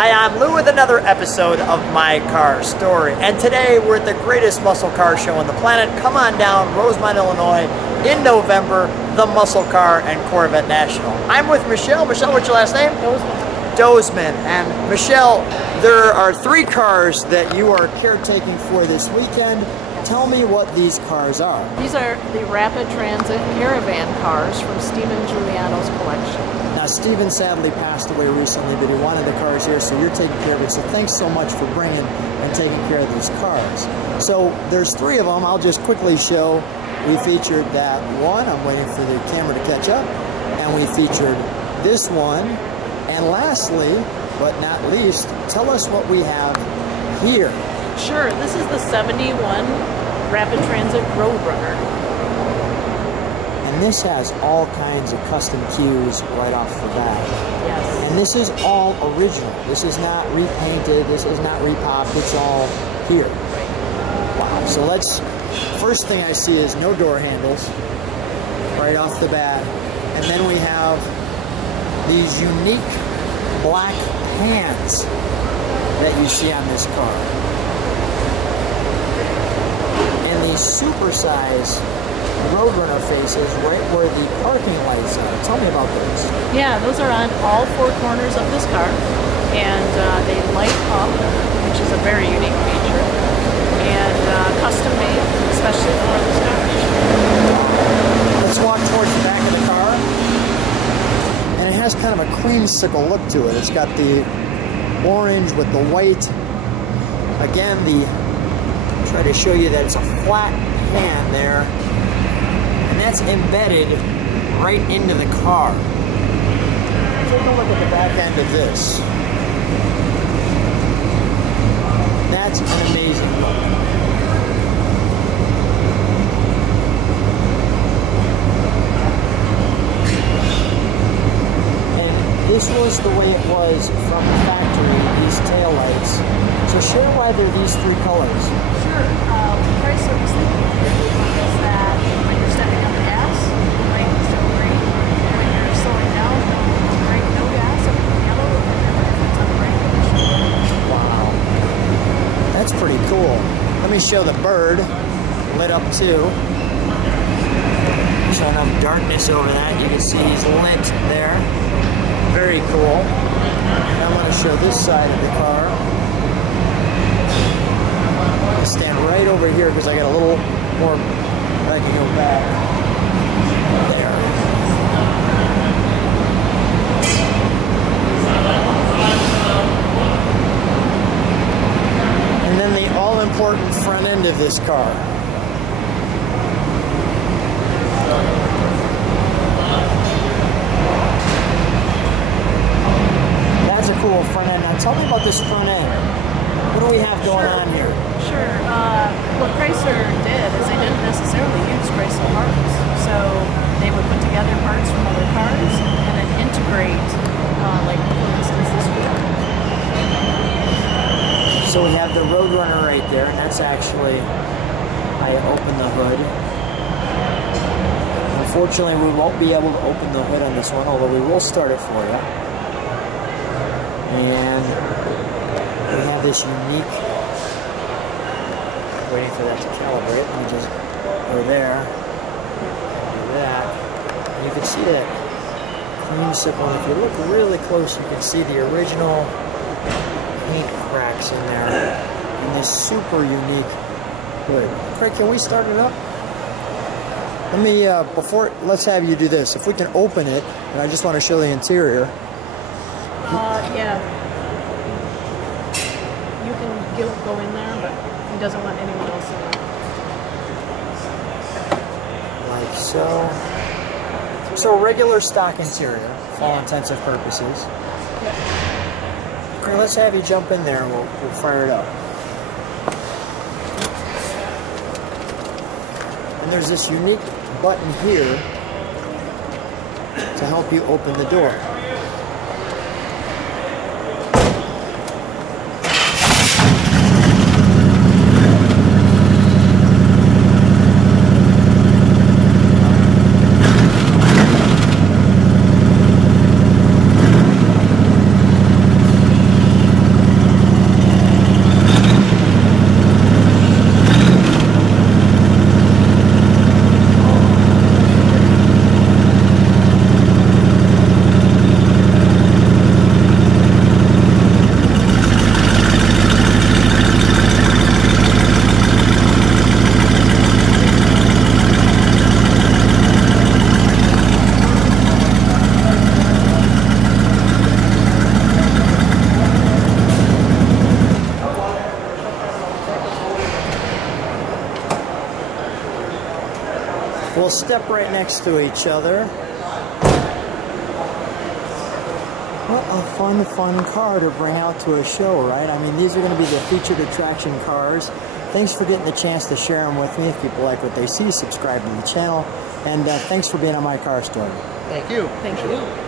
Hi, I'm Lou with another episode of My Car Story, and today we're at the greatest muscle car show on the planet. Come on down, Rosemont, Illinois, in November, the Muscle Car and Corvette National. I'm with Michele. Michele, what's your last name? Dozeman. And Michele, there are 3 cars that you are caretaking for this weekend. Tell me what these cars are. These are the Rapid Transit Caravan cars from Steven Juliano's collection. Now, Steven sadly passed away recently, but he wanted the cars here, so you're taking care of it. So thanks so much for bringing and taking care of these cars. So there's 3 of them. I'll just quickly show. We featured that one. I'm waiting for the camera to catch up. And we featured this one. And lastly, but not least, tell us what we have here. Sure, this is the 71 Rapid Transit Roadrunner. And this has all kinds of custom cues right off the bat. Yes. And this is all original. This is not repainted. This is not repopped. It's all here. Right. Wow. So first thing I see is no door handles right off the bat. And then we have these unique black hands that you see on this car. And these supersize Roadrunner faces right where the parking lights are. Tell me about those. Yeah, those are on all 4 corners of this car, and they light up, which is a very unique feature, and custom made, especially for this car. Let's walk towards the back of the car, and it has kind of a creamsicle look to it. It's got the orange with the white. Again, try to show you that it's a flat pan there. And that's embedded right into the car. Take a look at the back end of this. That's an amazing look. And this was the way it was from the factory, these taillights. So share why they're these 3 colors. Sure. Chrysler was thinking is that when you're stepping on the gas, light is still green. When you're slowing down, right, no gas, everything yellow, and then it's on the brake. Wow. That's pretty cool. Let me show the bird lit up too. Show enough darkness over that. You can see he's lit there. Very cool. And I'm going to show this side of the car. I'll stand right over here because I got a little more. I can go back. There. And then the all-important front end of this car. That's a cool front end. Now tell me about this front end. What do we have going on here? Sure. What Chrysler did is they didn't necessarily use Chrysler parts. So they would put together parts from other cars and then integrate, like for instance, this wheel. So we have the Roadrunner right there, and that's actually, I open the hood. Unfortunately, we won't be able to open the hood on this one, although we will start it for you. And we have this unique, waiting for that to calibrate. Let me just go there, do that. And you can see that creamsicle. If you look really close, you can see the original paint cracks in there. And this super unique hood. Craig, can we start it up? Let me, let's have you do this. If we can open it, and I just want to show the interior. Yeah. You can go in there, but he doesn't want anyone else in there. Like so. So regular stock interior, for all intents and purposes. Okay, let's have you jump in there and we'll fire it up. And there's this unique button here to help you open the door. we'll step right next to each other. What a fun car to bring out to a show, right? I mean, these are going to be the featured attraction cars. Thanks for getting the chance to share them with me. If people like what they see, subscribe to the channel. And thanks for being on My Car Story. Thank you. Thank you.